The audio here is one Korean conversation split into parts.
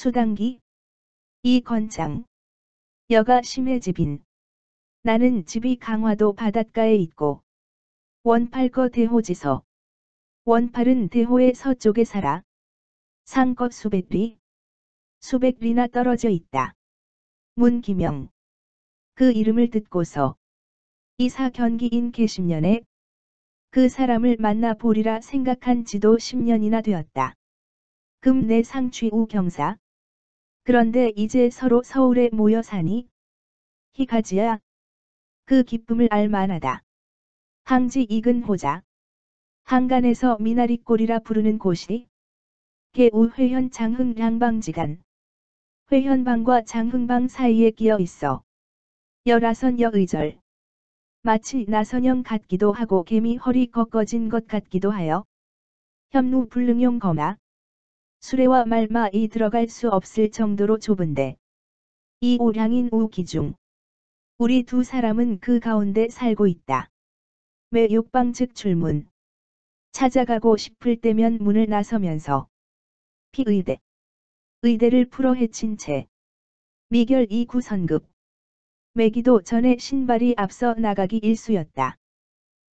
수당기. 이 건장. 여가 심해 집인. 나는 집이 강화도 바닷가에 있고 원팔거 대호지서. 원팔은 대호의 서쪽에 살아. 상거 수백 리나 떨어져 있다. 문기명. 그 이름을 듣고서 이사 견기인 계십년에 그 사람을 만나 보리라 생각한 지도 10년이나 되었다. 금내 상취 우경사. 그런데 이제 서로 서울에 모여 사니 희가지야. 그 기쁨을 알 만하다. 항지 익은 호자. 한간에서 미나리꼴이라 부르는 곳이 개우 회현 장흥 양방지간. 회현방과 장흥방 사이에 끼어 있어 열아선여 의절. 마치 나선형 같기도 하고 개미 허리 꺾어진 것 같기도 하여 현무 불능용 거마. 수레와 말마이 들어갈 수 없을 정도로 좁은데 이 오량인 우기중 우리 두 사람은 그 가운데 살고 있다. 매 욕방 즉 출문. 찾아가고 싶을 때면 문을 나서면서 의대를 풀어 헤친 채 미결 2구선급. 매기도 전에 신발이 앞서 나가기 일쑤였다.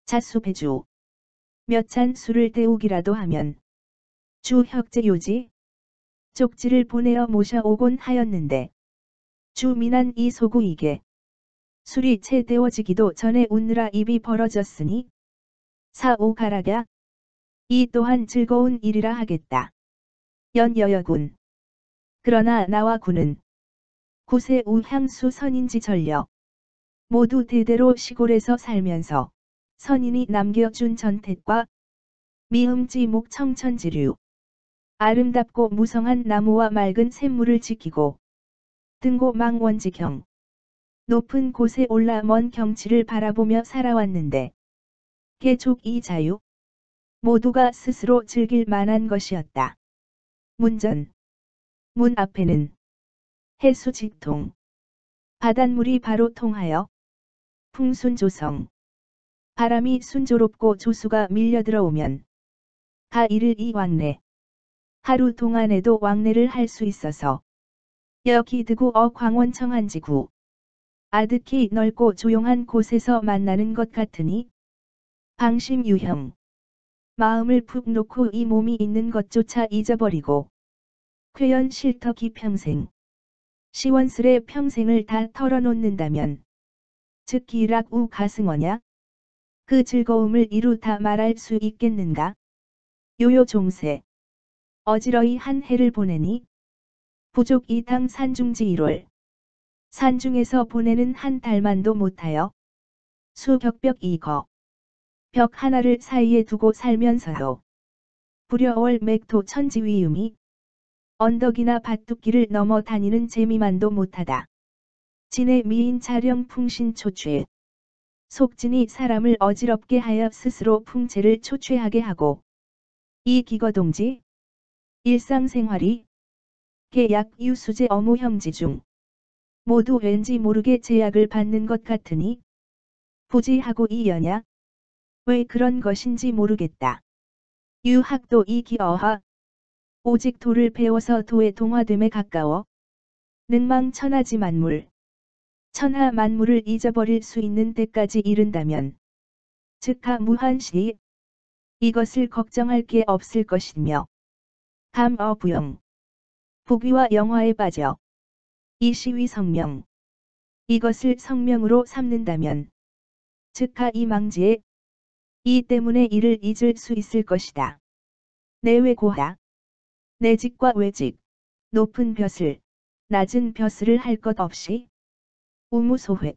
자수배주. 몇 잔 술을 때우기라도 하면 주혁제 요지 쪽지를 보내어 모셔오곤 하였는데 주민한 이 소구이게 술이 채 데워지기도 전에 웃느라 입이 벌어졌으니 사오가락야. 이 또한 즐거운 일이라 하겠다. 연여여군. 그러나 나와 군은 구세 우향수 선인지 전력. 모두 대대로 시골에서 살면서 선인이 남겨준 전택과 미음지목 청천지류. 아름답고 무성한 나무와 맑은 샘물을 지키고 등고 망원지경. 높은 곳에 올라 먼 경치를 바라보며 살아왔는데 개족 이 자유. 모두가 스스로 즐길 만한 것이었다. 문전. 문 앞에는 해수직통. 바닷물이 바로 통하여 풍순조성. 바람이 순조롭고 조수가 밀려들어오면 가이를 이 왕래. 하루 동안에도 왕래를 할 수 있어서 여기드구 광원 청안지구. 아득히 넓고 조용한 곳에서 만나는 것 같으니 방심 유형. 마음을 푹 놓고 이 몸이 있는 것조차 잊어버리고 쾌연 실터기 평생. 시원스레 평생을 다 털어놓는다면 즉 기락 우 가승어냐? 그 즐거움을 이루 다 말할 수 있겠는가? 요요 종세. 어지러이 한 해를 보내니 부족 이당 산중지 1월. 산중에서 보내는 한 달만도 못하여 수격벽 이거. 벽 하나를 사이에 두고 살면서도 불여월 맥토 천지위음이 언덕이나 밭둑기를 넘어 다니는 재미만도 못하다. 진의 미인 자령 풍신 초취. 속진이 사람을 어지럽게 하여 스스로 풍채를 초취하게 하고 이 기거동지 일상생활이 계약 유수제 업무 형지 중 모두 왠지 모르게 제약을 받는 것 같으니 부지하고 이 여냐? 왜 그런 것인지 모르겠다. 유학도 이 기어하. 오직 도를 배워서 도의 동화됨에 가까워 능망천하지 만물. 천하 만물을 잊어버릴 수 있는 때까지 이른다면 즉하 무한시. 이것을 걱정할 게 없을 것이며 감어부영. 부귀와 영화에 빠져 이 시위 성명. 이것을 성명으로 삼는다면 즉하 이 망지에 이 때문에 이를 잊을 수 있을 것이다. 내외고하. 내직과 외직. 높은 벼슬, 낮은 벼슬을 할 것 없이 우무소획.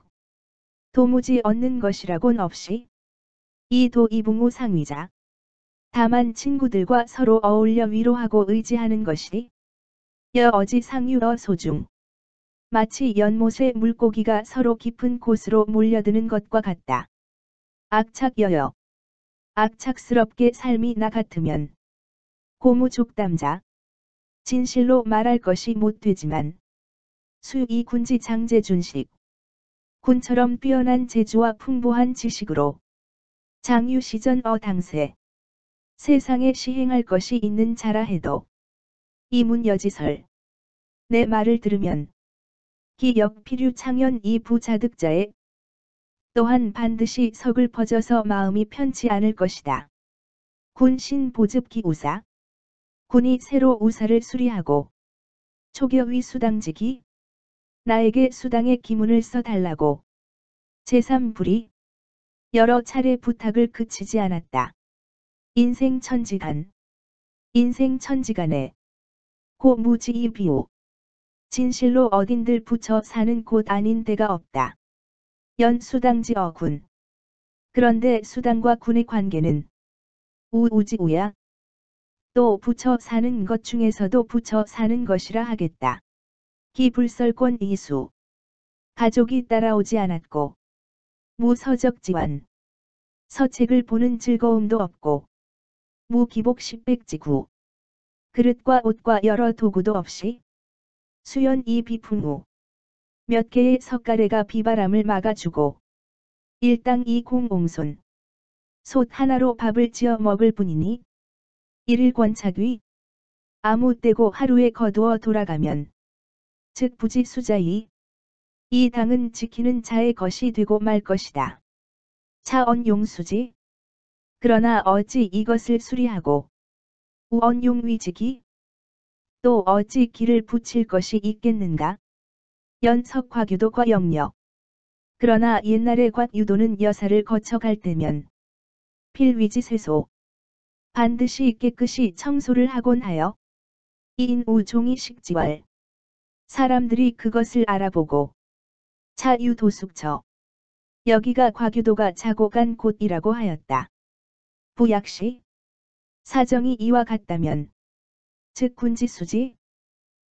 도무지 얻는 것이라곤 없이 이 도이붕우 상위자. 다만 친구들과 서로 어울려 위로하고 의지하는 것이 여어지 상유어 소중. 마치 연못에 물고기가 서로 깊은 곳으로 몰려드는 것과 같다. 악착여여. 악착스럽게 삶이 나 같으면 고무족담자. 진실로 말할 것이 못 되지만 수이 군지 장제준식. 군처럼 뛰어난 재주와 풍부한 지식으로 장유시전 당세. 세상에 시행할 것이 있는 자라 해도 이문여지설. 내 말을 들으면 기역 필유 창현 이 부자득자에 또한 반드시 서글퍼져서 마음이 편치 않을 것이다. 군신 보습기 우사. 군이 새로 우사를 수리하고 초교위 수당직이 나에게 수당의 기문을 써달라고 제3불이 여러 차례 부탁을 그치지 않았다. 인생천지간. 인생천지간에 고무지이비오. 진실로 어딘들 붙여 사는 곳 아닌 데가 없다. 연수당지 어군. 그런데 수당과 군의 관계는 우우지우야. 또 붙여 사는 것 중에서도 붙여 사는 것이라 하겠다. 기불설권 이수. 가족이 따라오지 않았고 무서적지환. 서책을 보는 즐거움도 없고 무기복 십백지구. 그릇과 옷과 여러 도구도 없이 수연 이 비풍 후 몇 개의 석가래가 비바람을 막아주고 일당 이 공옹손 솥 하나로 밥을 지어 먹을 뿐이니 일일 권착위 아무 때고 하루에 거두어 돌아가면 즉 부지 수자이 이 당은 지키는 자의 것이 되고 말 것이다. 차언용수지. 그러나 어찌 이것을 수리하고 우언용위직이 또 어찌 길을 붙일 것이 있겠는가? 연석화교도과 영역. 그러나 옛날의 곽유도는 여사를 거쳐갈 때면 필위지세소 반드시 깨끗이 청소를 하곤 하여 이인우 종이 식지왈 사람들이 그것을 알아보고 차유도숙처 여기가 곽유도가 자고 간 곳이라고 하였다. 부약시 사정이 이와 같다면 즉 군지수지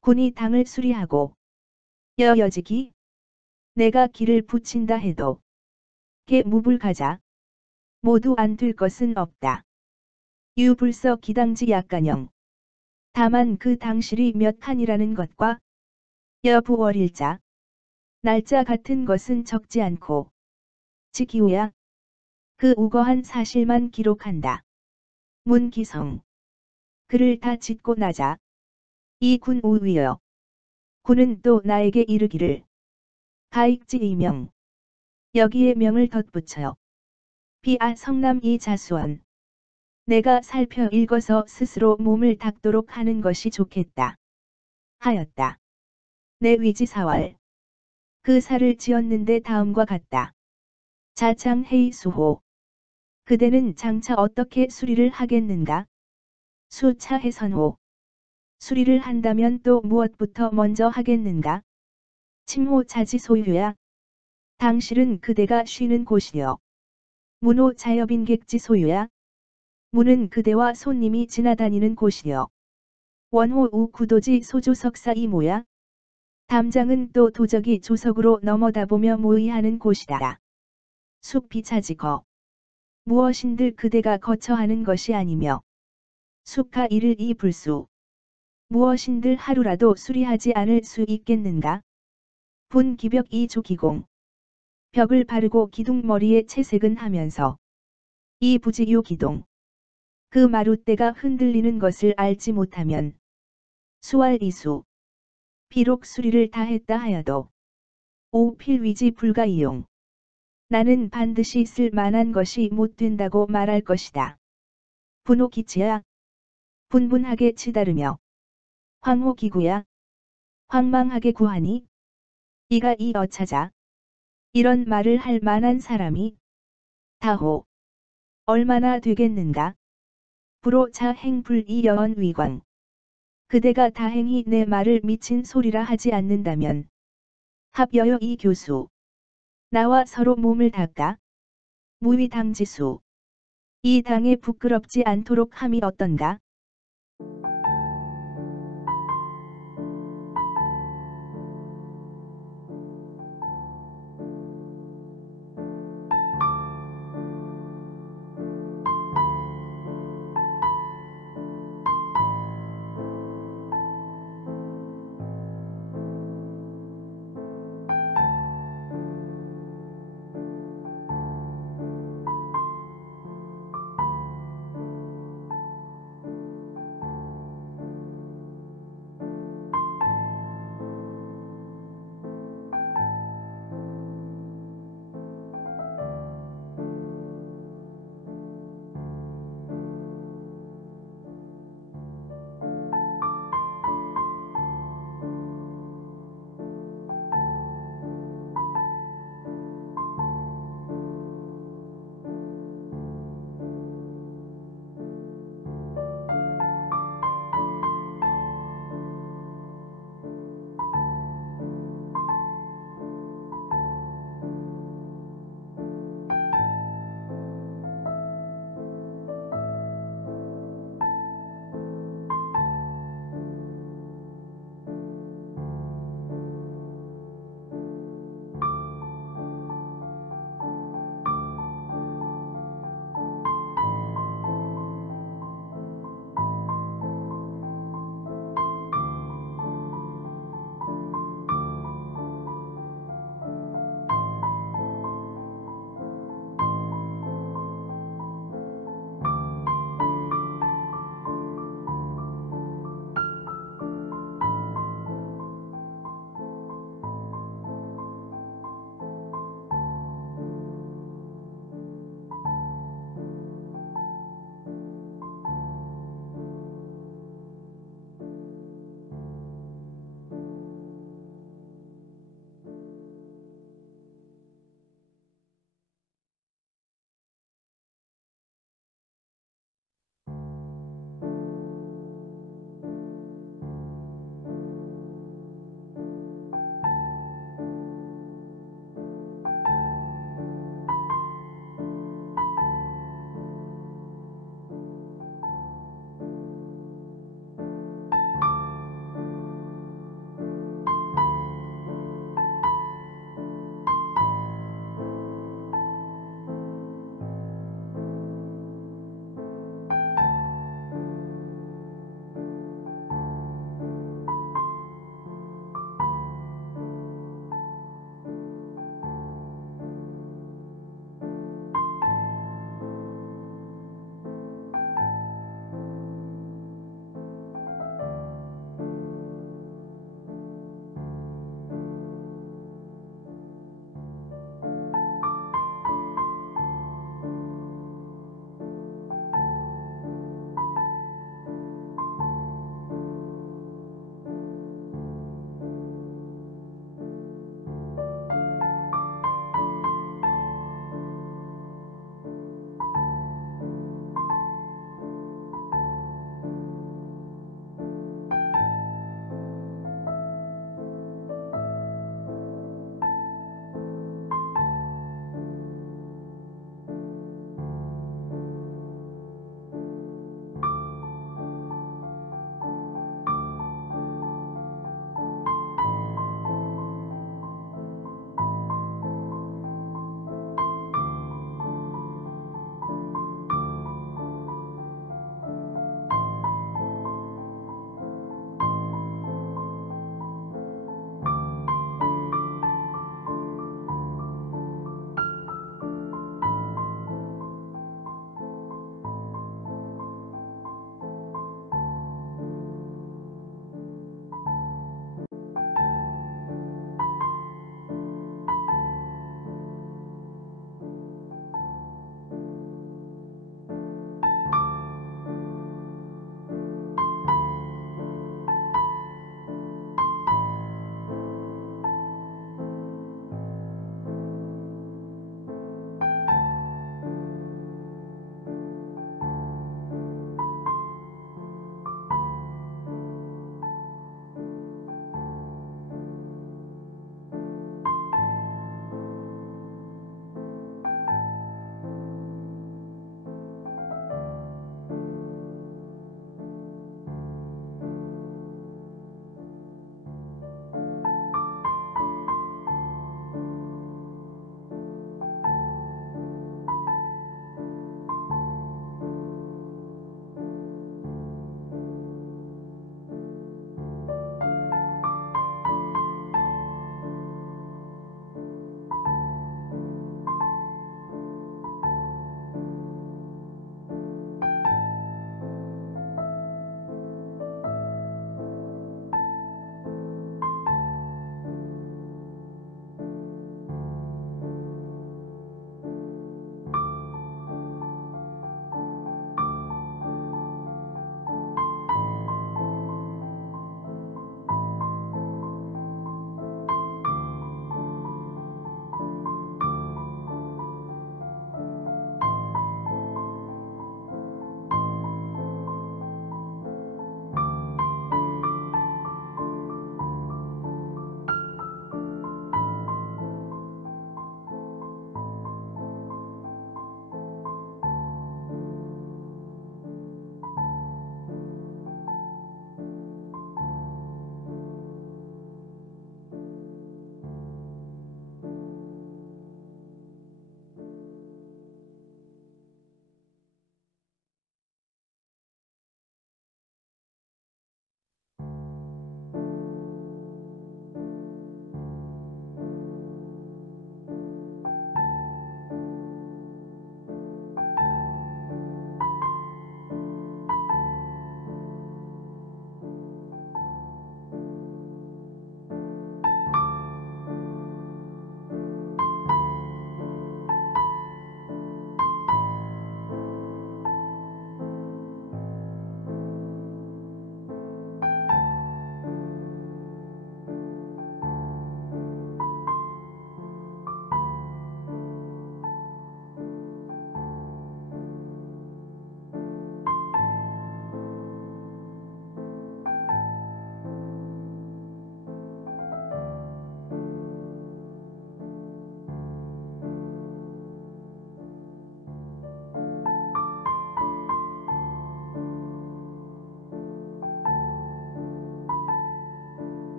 군이 당을 수리하고 여여직이 내가 길을 붙인다 해도 개 무불가자 모두 안 될 것은 없다. 유불서 기당지 약간영. 다만 그 당실이 몇 칸이라는 것과 여부월일자 날짜 같은 것은 적지 않고 지기우야 그 우거한 사실만 기록한다. 문기성. 그를 다 짓고 나자 이 군 우위여 군은 또 나에게 이르기를 가익지 이명 여기에 명을 덧붙여 비아 성남 이 자수원 내가 살펴 읽어서 스스로 몸을 닦도록 하는 것이 좋겠다 하였다. 내 위지사왈 그 살을 지었는데 다음과 같다. 자창 헤이수호 그대는 장차 어떻게 수리를 하겠는가? 수차 해선호 수리를 한다면 또 무엇부터 먼저 하겠는가? 침호 자지 소유야. 당실은 그대가 쉬는 곳이여. 문호 자여빈객지 소유야. 문은 그대와 손님이 지나다니는 곳이여. 원호 우 구도지 소조석사 이모야. 담장은 또 도적이 조석으로 넘어다보며 모의하는 곳이다. 숲이 자지거. 무엇인들 그대가 거처하는 것이 아니며 숙하 이를 이 불수. 무엇인들 하루라도 수리하지 않을 수 있겠는가? 분 기벽 이 조기공. 벽을 바르고 기둥머리에 채색은 하면서 이 부지요 기동. 그 마룻대가 흔들리는 것을 알지 못하면 수알 이수. 비록 수리를 다 했다 하여도 오 필위지 불가이용. 나는 반드시 쓸 만한 것이 못 된다고 말할 것이다. 분호기치야. 분분하게 치다르며 황호기구야. 황망하게 구하니 이가 이 어차자. 이런 말을 할 만한 사람이 다호 얼마나 되겠는가? 불호 자행불 이 여언 위광. 그대가 다행히 내 말을 미친 소리라 하지 않는다면 합여여 이 교수. 나와 서로 몸을 닦아 무위당지수. 이 당에 부끄럽지 않도록 함이 어떤가?